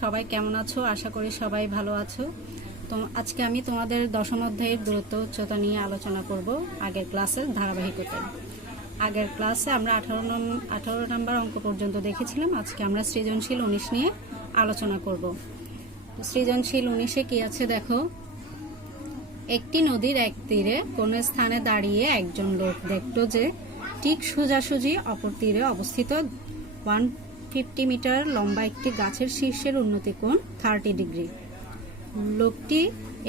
সবাই কেমন আছো? আশা করি সবাই ভালো আছো। তো আজকে আমি তোমাদের দশম অধ্যায়ের দূরত্ব উচ্চতা নিয়ে আলোচনা করব আগের ক্লাসের ধারাবাহিকতায়। আগের ক্লাসে আমরা 18 নম্বর অঙ্ক পর্যন্ত দেখেছিলাম। আজকে আমরা সৃজনশীল 19 নিয়ে আলোচনা করব। সৃজনশীল 19-এ কি আছে দেখো। একটি নদীর এক তীরে কোন স্থানে দাঁড়িয়ে একজন লোক দেখতো যে ঠিক সোজাসুজি অপর তীরে অবস্থিত 150 মিটার লম্বা একটি গাছের শীর্ষের উন্নতি কোণ 30 ডিগ্রি। লোকটি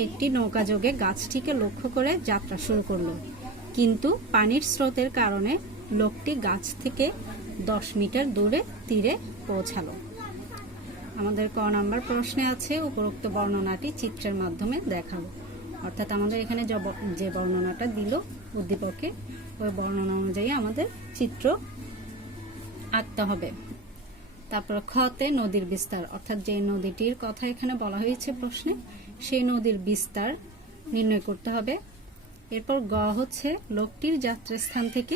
একটি নৌকাযোগে গাছটিকে লক্ষ্য করে যাত্রা শুরু করলো, কিন্তু পানির স্রোতের কারণে লোকটি গাছ থেকে 10 মিটার দূরে তীরে পৌঁছালো। আমাদের ক নাম্বার প্রশ্নে আছে উপরোক্ত বর্ণনাটি চিত্রের মাধ্যমে দেখালো। অর্থাৎ আমাদের এখানে যে বর্ণনাটা দিল উদ্দীপকে, ওই বর্ণনা অনুযায়ী আমাদের চিত্র আঁকতে হবে। তারপর খতে নদীর বিস্তার, অর্থাৎ যে নদীটির কথা এখানে বলা হয়েছে প্রশ্নে, সেই নদীর বিস্তার নির্ণয় করতে হবে। এরপর গ হচ্ছে লোকটির যাত্রাস্থান থেকে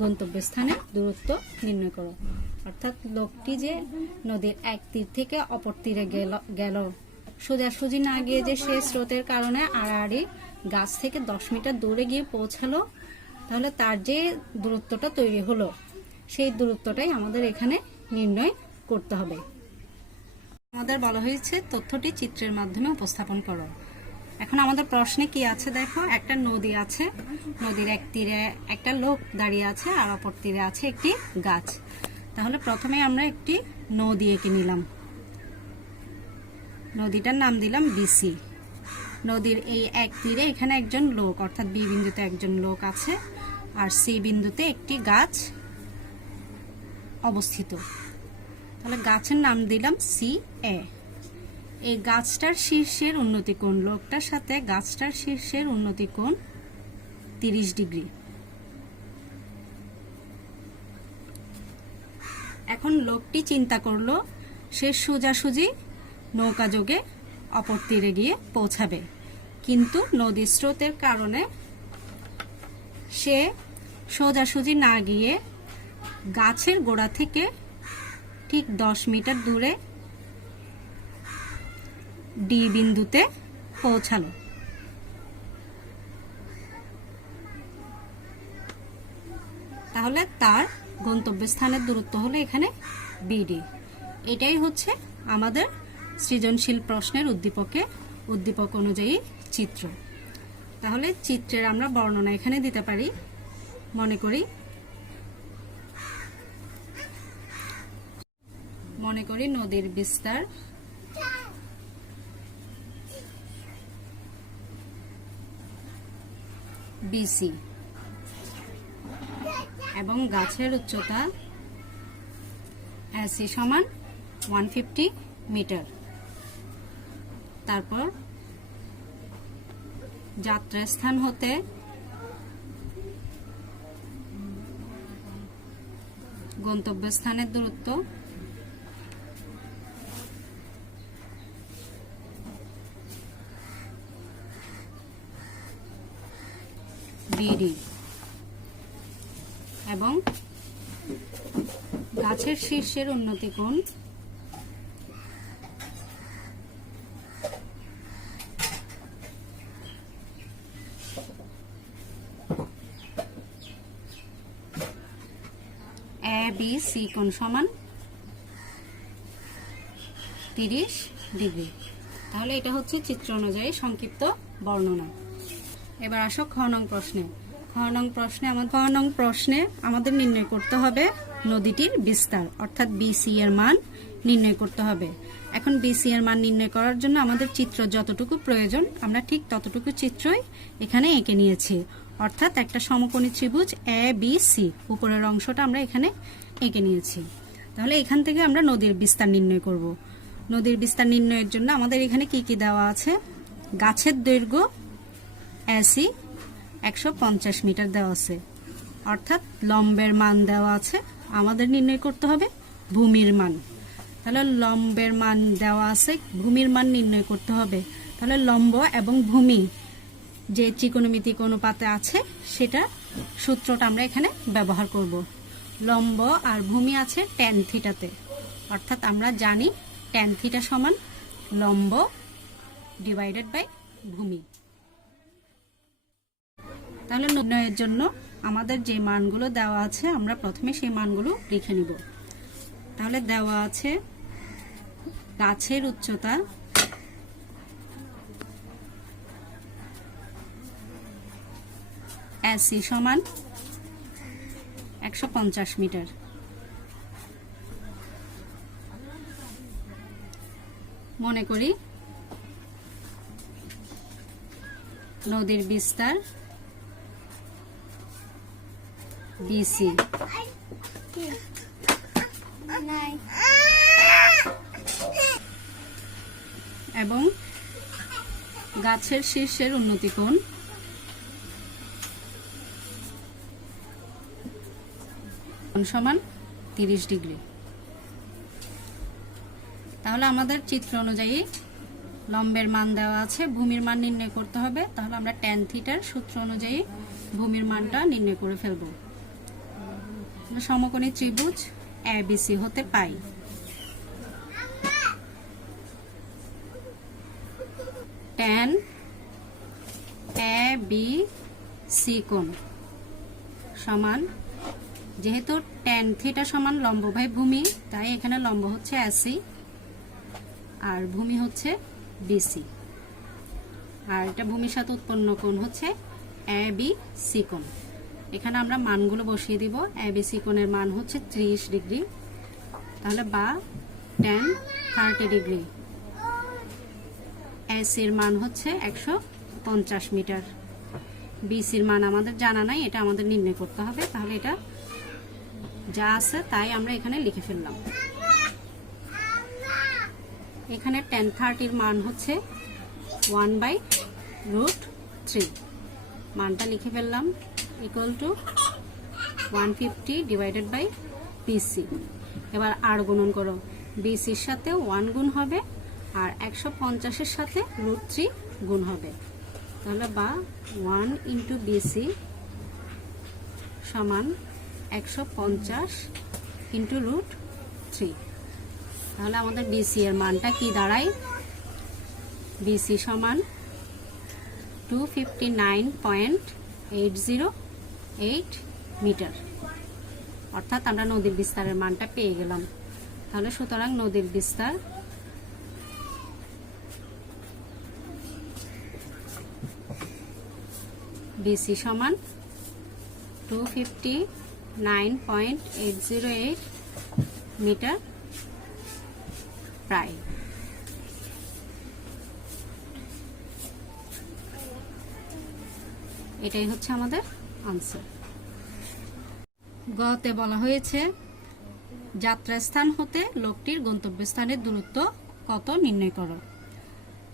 গন্তব্যস্থানের দূরত্ব নির্ণয় করো। অর্থাৎ লোকটি যে নদীর এক তীর থেকে অপর তীরে গেল, সোজাসুজি না গিয়ে যে সে স্রোতের কারণে আড়াআড়ি গাছ থেকে 10 মিটার দূরে গিয়ে পৌঁছালো, তাহলে তার যে দূরত্বটা তৈরি হলো সেই দূরত্বটাই আমাদের এখানে নির্ণয় করতে হবে। আমাদের বলা হয়েছে তথ্যটি চিত্রের মাধ্যমে উপস্থাপন করো। এখন আমাদের প্রশ্নে কি আছে দেখো। একটা নদী আছে, নদীর এক তীরে একটা লোক দাঁড়িয়ে আছে আর অপর তীরে আছে একটি গাছ। তাহলে প্রথমে আমরা একটি নদী এঁকে নিলাম, নদীটার নাম দিলাম বিসি। নদীর এই এক তীরে এখানে একজন লোক, অর্থাৎ বি বিন্দুতে একজন লোক আছে আর সি বিন্দুতে একটি গাছ অবস্থিত। তাহলে গাছের নাম দিলাম সি এ। এই গাছটার শীর্ষের উন্নতি কোণ, লোকটার সাথে গাছটার শীর্ষের উন্নতি কোণ 30 ডিগ্রি। এখন লোকটি চিন্তা করলো সে সোজাসুজি নৌকা যোগে অপর তীরে গিয়ে পৌঁছাবে, কিন্তু নদীর স্রোতের কারণে সে সোজাসুজি না গিয়ে গাছের গোড়া থেকে ঠিক 10 মিটার দূরে ডি বিন্দুতে পৌঁছালো। তাহলে তার গন্তব্যস্থানের দূরত্ব হলো এখানে বিডি। এটাই হচ্ছে আমাদের সৃজনশীল প্রশ্নের উদ্দীপক অনুযায়ী চিত্র। তাহলে চিত্রের আমরা বর্ণনা এখানে দিতে পারি। মনে করি নদীর বিস্তার বিসি এবং গাছের উচ্চতা এসি সমান 150 মিটার। তারপর যাত্রাস্থান হতে গন্তব্যস্থানের দূরত্ব বিডি এবং গাছের শীর্ষের উন্নতি কোণ ABC কোণ সমান 30 ডিগ্রি। তাহলে এটা হচ্ছে চিত্র অনুযায়ী সংক্ষিপ্ত বর্ণনা। এবার আসো খ নং প্রশ্নে। খ নং প্রশ্নে আমাদের নির্ণয় করতে হবে নদীটির বিস্তার, অর্থাৎ বিসি এর মান নির্ণয় করতে হবে। এখন বিসি এর মান নির্ণয় করার জন্য আমাদের চিত্র যতটুকু প্রয়োজন আমরা ঠিক ততটুকু চিত্রই এখানে এঁকে নিয়েছি। অর্থাৎ একটা সমকোণী ত্রিভুজ এ বি সি, উপরের অংশটা আমরা এখানে এঁকে নিয়েছি। তাহলে এখান থেকে আমরা নদীর বিস্তার নির্ণয় করব। নদীর বিস্তার নির্ণয়ের জন্য আমাদের এখানে কি কি দেওয়া আছে। গাছের দৈর্ঘ্য এসি 150 মিটার দেওয়া আছে, অর্থাৎ লম্বের মান দেওয়া আছে। আমাদের নির্ণয় করতে হবে ভূমির মান। তাহলে লম্বের মান দেওয়া আছে, ভূমির মান নির্ণয় করতে হবে। তাহলে লম্ব এবং ভূমি যে ত্রিকোণমিতিক অনুপাতে আছে সেটা সূত্রটা আমরা এখানে ব্যবহার করব। লম্ব আর ভূমি আছে tan থিটাতে, অর্থাৎ আমরা জানি tan থিটা সমান লম্ব ডিভাইডেড বাই ভূমি। তাহলে নির্ণয়ের জন্য আমাদের যে মানগুলো দেওয়া আছে আমরা প্রথমে সেই মানগুলো লিখে নিব। তাহলে দেওয়া আছে গাছের উচ্চতা এসি সমান 150 মিটার। মনে করি নদীর বিস্তার বিসি এবং গাছের শীর্ষের উন্নতি কোণ সমান 30 ডিগ্রি। তাহলে আমাদের চিত্র অনুযায়ী লম্বের মান দেওয়া আছে, ভূমির মান নির্ণয় করতে হবে। তাহলে আমরা tan থিটার সূত্র অনুযায়ী ভূমির মানটা নির্ণয় করে ফেলব। সমকোণী ত্রিভুজ ABC হতে পাই tan ABC কোণ সমান, যেহেতু tan থিটা সমান লম্ব বাই ভূমি, তাই এখানে লম্ব হচ্ছে AC আর ভূমি হচ্ছে BC, আর এটা ভূমির সাথে উৎপন্ন কোণ হচ্ছে ABC কোণ। এখানে আমরা মানগুলো বসিয়ে দিব। ABC কোণের মান হচ্ছে 30 ডিগ্রি, তাহলে বা tan 30 ডিগ্রি। AC এর মান হচ্ছে 150 মিটার। BC এর মান আমাদের জানা নাই, এটা আমাদের নির্ণয় করতে হবে। তাহলে এটা যা আছে তাই আমরা এখানে লিখে ফেললাম। এখানে tan 30 এর মান হচ্ছে 1/√3, মানটা লিখে ফেললাম, equal to 150 divided by BC। এবার আর গুণন করো, BC এর সাথে 1 গুণ হবে আর 150 এর সাথে √3 গুণ হবে। তাহলে বা 1 ইন্টু BC সমান 150 ইন্টু √3। তাহলে আমাদের BC এর মানটা কি দাঁড়ায়? BC সমান 259.808 মিটার। অর্থাৎ আমরা নদীর বিস্তারের মানটা পেয়ে গেলাম। তাহলে সুতরাং নদীর বিস্তার BC সমান 259.808 মিটার প্রায়। এটাই হচ্ছে আমাদের আনসার। গতে বলা হয়েছে যাত্রাস্থান হতে লোকটির গন্তব্যস্থানের দূরত্ব কত নির্ণয় করো।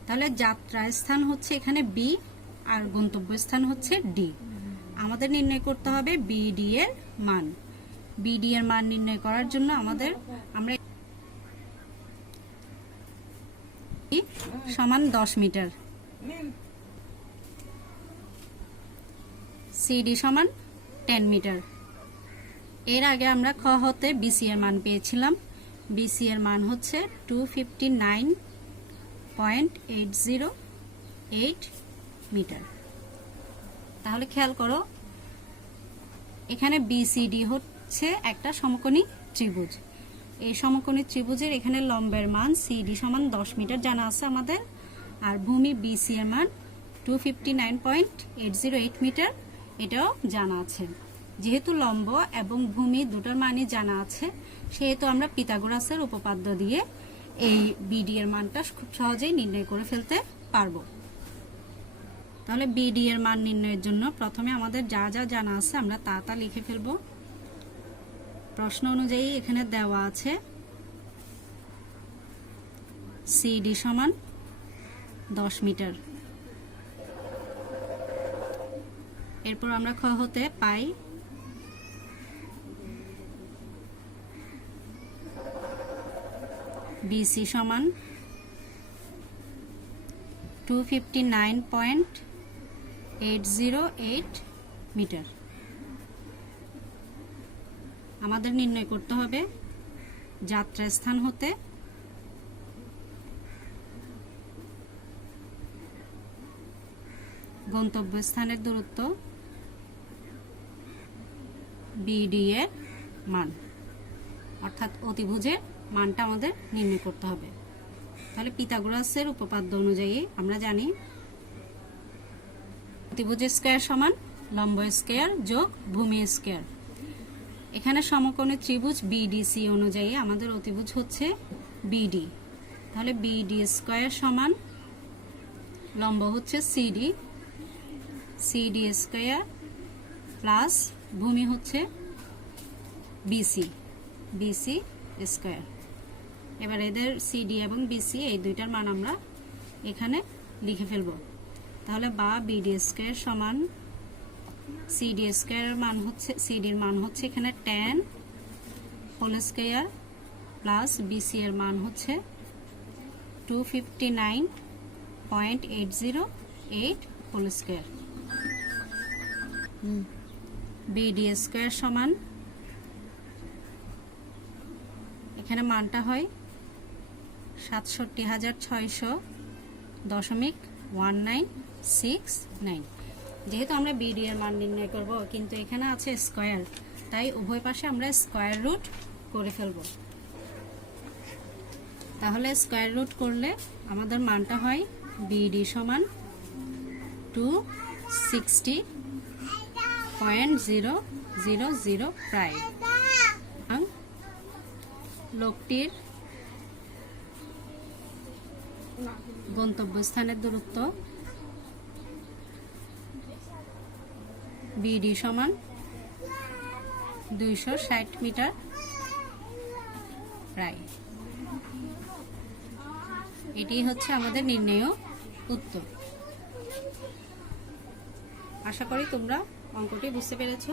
তাহলে যাত্রাস্থান হচ্ছে এখানে B আর গন্তব্যস্থান হচ্ছে D। আমাদের নির্ণয় করতে হবে BD এর মান। BD এর মান নির্ণয় করার জন্য আমরা সমান 10 মিটার, CD সমান 10 মিটার। এর আগে আমরা খ হতে BC এর মান পেয়েছিলাম। BC এর মান হচ্ছে 259.808 মিটার। তাহলে খেয়াল করো, এখানে BCD হচ্ছে একটা সমকোণী ত্রিভুজ। এই সমকোণী ত্রিভুজের এখানে লম্বের মান CD সমান 10 মিটার জানা আছে আমাদের, আর ভূমি BC এর মান 259.808 মিটার এটাও জানা আছে। যেহেতু লম্ব এবং ভূমি দুটোর মানই জানা আছে, সেহেতু আমরা পিথাগোরাসের উপপাদ্য দিয়ে এই BD এর মানটা খুব সহজেই নির্ণয় করে ফেলতে পারবো। তাহলে BD এর মান নির্ণয়ের জন্য প্রথমে আমাদের যা যা জানা আছে আমরা তা লিখে ফেলবো। প্রশ্ন অনুযায়ী এখানে দেওয়া আছে CD সমান 10 মিটার। এরপর আমরা খ হতে পাই BC সমান 259.808 মিটার। আমাদের নির্ণয় করতে হবে যাত্রাস্থান হতে গন্তব্যস্থানের দূরত্ব বিডি এর মান, অর্থাৎ অতিভুজের মানটা আমাদের নির্ণয় করতে হবে। তাহলে পিথাগোরাসের উপপাদ্য অনুযায়ী আমরা জানি অতিভুজ স্কয়ার সমান লম্ব স্কয়ার যোগ ভূমি স্কয়ার। এখানে সমকোণী ত্রিভুজ বিডিসি অনুযায়ী আমাদের অতিভুজ হচ্ছে বিডি। তাহলে বিডি স্কয়ার সমান লম্ব হচ্ছে সিডি, সিডি স্কয়ার প্লাস ভূমি হচ্ছে বিসি, বিসি স্কয়ার। এবার এদের সিডি এবং বিসি এই দুইটার মান আমরা এখানে লিখে ফেলব। তাহলে বা বিডি স্কয়ার সমান সিডি স্কয়ারের মান হচ্ছে, সিডির মান হচ্ছে এখানে 10 হোল স্কয়ার প্লাস বিসি এর মান হচ্ছে 259.808 হোল স্কয়ার। বিডি স্কয়ার সমান এখানে মানটা হয় 67,600.1969। যেহেতু আমরা বিডি এর মান নির্ণয় করব, কিন্তু এখানে আছে স্কয়ার, তাই উভয় পাশে আমরা স্কয়ার রুট করে ফেলব। তাহলে স্কয়ার রুট করলে আমাদের মানটা হয় বিডি সমান 260.000 প্রায়। লোকটির গন্তব্যস্থানের দূরত্ব বিডি সমান 260 মিটার প্রায়। এটি হচ্ছে আমাদের নির্ণেয় উত্তর। আশা করি তোমরা অঙ্কটি বুঝতে পেরেছো।